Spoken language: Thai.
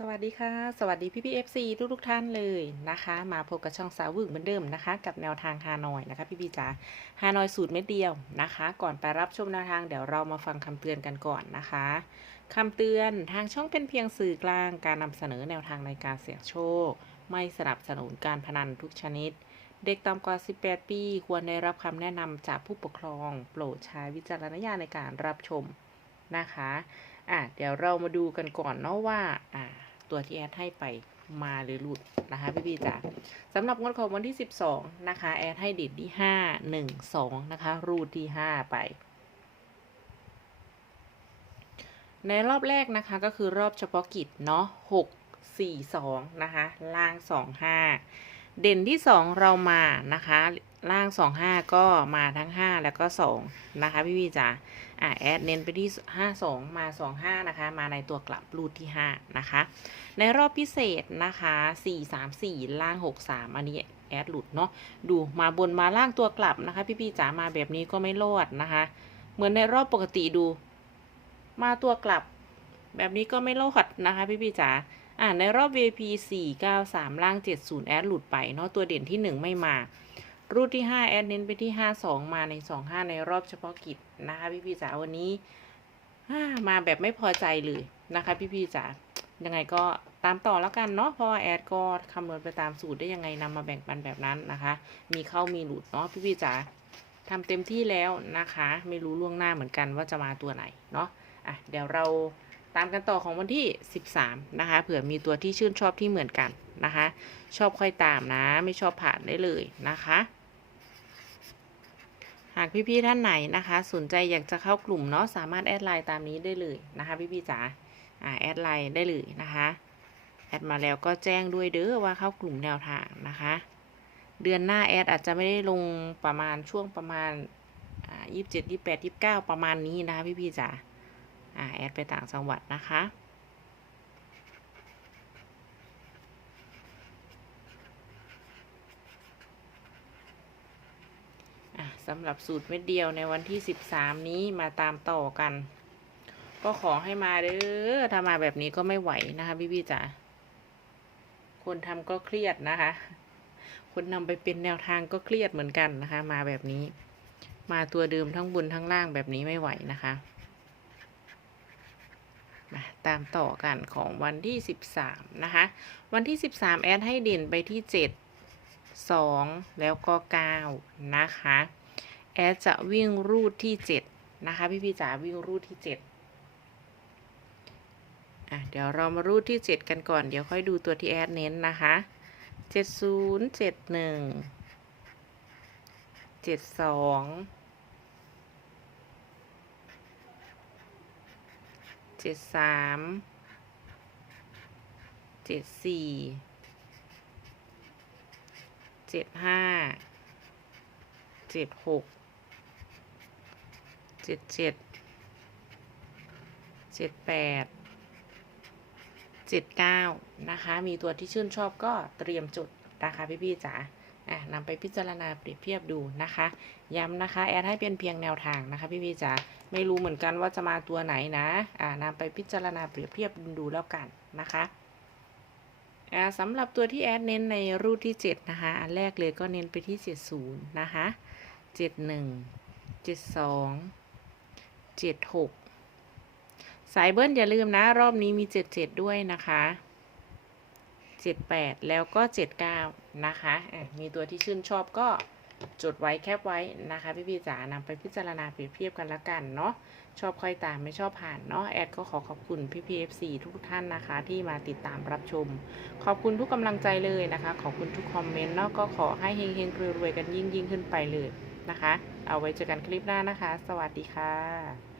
สวัสดีค่ะ สวัสดีพี่พีเอฟซีทุกทุกท่านเลยนะคะ มาพบกับช่องสาววึกเหมือนเดิมนะคะ กับแนวทางฮานอยนะคะพี่พีจ๋าฮานอยสูตรเม็ดเดียวนะคะ ก่อนไปรับชมแนวทางเดี๋ยวเรามาฟังคำเตือนกันก่อนนะคะคำเตือนทางช่องเป็นเพียงสื่อกลางการนำเสนอแนวทางในการเสี่ยงโชค ไม่สนับสนุนการพนันทุกชนิด เด็กต่ำกว่า 18 ปี ควรได้รับคำแนะนำจากผู้ปกครอง โปรดใช้วิจารณญาณในการรับชมนะคะ อะเดี๋ยวเรามาดูกันก่อนเนาะว่าอ่าตัวที่แอดให้ไปมาหรือหลุดนะคะพี่พี่จ๋าสำหรับงวดของวันที่ 12 นะคะ แอดให้ดิดที่ 5 1 2 นะคะ รูดที่ 5 ไป ในรอบแรกนะคะก็คือรอบเฉพาะกิจเนาะ6 4 2 นะคะ ล่าง 2 5 เด่นที่ 2 เรามานะคะ ล่าง 2 5 ก็มาทั้ง 5 แล้วก็ 2 นะคะพี่พี่จ๋า อะแอดเน้นไปที่ 52 มา 25 นะคะ มาในตัวกลับรูดที่ 5 นะคะ ในรอบพิเศษนะคะ 434 ล่าง 63 อันนี้แอดหลุดเนาะ ดูมาบนมาล่างตัวกลับนะคะ พี่ๆจ๋ามาแบบนี้ก็ไม่รอดนะคะ เหมือนในรอบปกติดู มาตัวกลับ แบบนี้ก็ไม่รอดนะคะ พี่ๆจ๋าอ่าในรอบ VIP 493 ล่าง 70 แอดหลุดไปเนาะ ตัวเด่นที่ 1 ไม่มา รูดที่ 5 แอดเน้นไปที่ 52 มาใน 25 ในรอบเฉพาะกิจนะคะพี่พี่จ๋าวันนี้มาแบบไม่พอใจเลยนะคะ พี่พี่จ๋ายังไงก็ตามต่อแล้วกันเนาะเพราะว่าแอดก็คำนวณไปตามสูตรได้ยังไงนำมาแบ่งปันแบบนั้นนะคะ มีเข้ามีหลุดเนาะพี่พี่จ๋าทำเต็มที่แล้วนะคะ ไม่รู้ล่วงหน้าเหมือนกันว่าจะมาตัวไหนเนาะอะเดี๋ยวเราตามกันต่อของวันที่ 13 นะคะ เผื่อมีตัวที่ชื่นชอบที่เหมือนกันนะคะ ชอบค่อยตามนะ ไม่ชอบผ่านได้เลยนะคะ หากพี่ๆท่านไหนนะคะ สนใจอยากจะเข้ากลุ่มเนาะสามารถแอดไลน์ตามนี้ได้เลยนะคะพี่ๆจ๋าอ่าแอดไลน์ได้เลยนะคะแอดมาแล้วก็แจ้งด้วยเด้อว่าเข้ากลุ่มแนวทางนะคะ เดือนหน้าแอดอาจจะไม่ได้ลงประมาณช่วงประมาณอ่ายี่สิบเจ็ดยี่แปดยี่เก้าประมาณนี้นะคะพี่ๆจ๋าอ่าแอดไปต่างจังหวัดนะคะ สำหรับสูตรเม็ดเดียวในวันที่ 13 นี้มาตามต่อกัน ก็ขอให้มาเด้อถ้ามาแบบนี้ก็ไม่ไหวนะคะพี่พี่จ๋าคนทำก็เครียดนะคะ คนนำไปเป็นแนวทางก็เครียดเหมือนกันนะคะ มาแบบนี้ มาตัวเดิมทั้งบนทั้งล่างแบบนี้ไม่ไหวนะคะมาตามต่อกันของวันที่ 13 นะคะ วันที่ 13 แอดให้เด่นไปที่ 7 2 แล้วก็ 9 นะคะ แอดจะวิ่งรูดที่7นะคะ พี่พี่จ๋าวิ่งรูดที่7อะเดี๋ยวเรามารูดที่7กันก่อน เดี๋ยวค่อยดูตัวที่แอดเน้นนะคะ70 71 72 73 74เจ็ดห้าเจ็ดหก เจ็ดเจ็ดเจ็ดแปดเจ็ดเก้านะคะ มีตัวที่ชื่นชอบก็เตรียมจุดนะคะพี่ๆจ๋าอะนำไปพิจารณาเปรียบเทียบดูนะคะ ย้ำนะคะ แอดให้เป็นเพียงแนวทางนะคะ พี่พี่จ๋าไม่รู้เหมือนกันว่าจะมาตัวไหนนะอ่านำไปพิจารณาเปรียบเทียบดูแล้วกันนะคะอ่าสำหรับตัวที่แอดเน้นในรูปที่ 7 นะคะ อันแรกเลยก็เน้นไปที่ 70 นะคะ 71 72 76สายเบิ้ลอย่าลืมนะ รอบนี้มี77ด้วยนะคะ78แล้วก็79นะคะมีตัวที่ชื่นชอบก็จดไว้แคปไว้นะคะ พี่พี่จ๋านำไปพิจารณาเปรียบเทียบกันละกันเนาะชอบค่อยตามไม่ชอบผ่านเนาะแอดก็ขอขอบคุณพี่พีเอฟซีทุกท่านนะคะ ที่มาติดตามรับชม ขอบคุณทุกกำลังใจเลยนะคะ ขอบคุณทุกคอมเมนต์เนาะก็ขอให้เฮงๆรวยๆกันยิ่งยิ่งขึ้นไปเลยนะคะ เอาไว้เจอกันคลิปหน้านะคะ สวัสดีค่ะ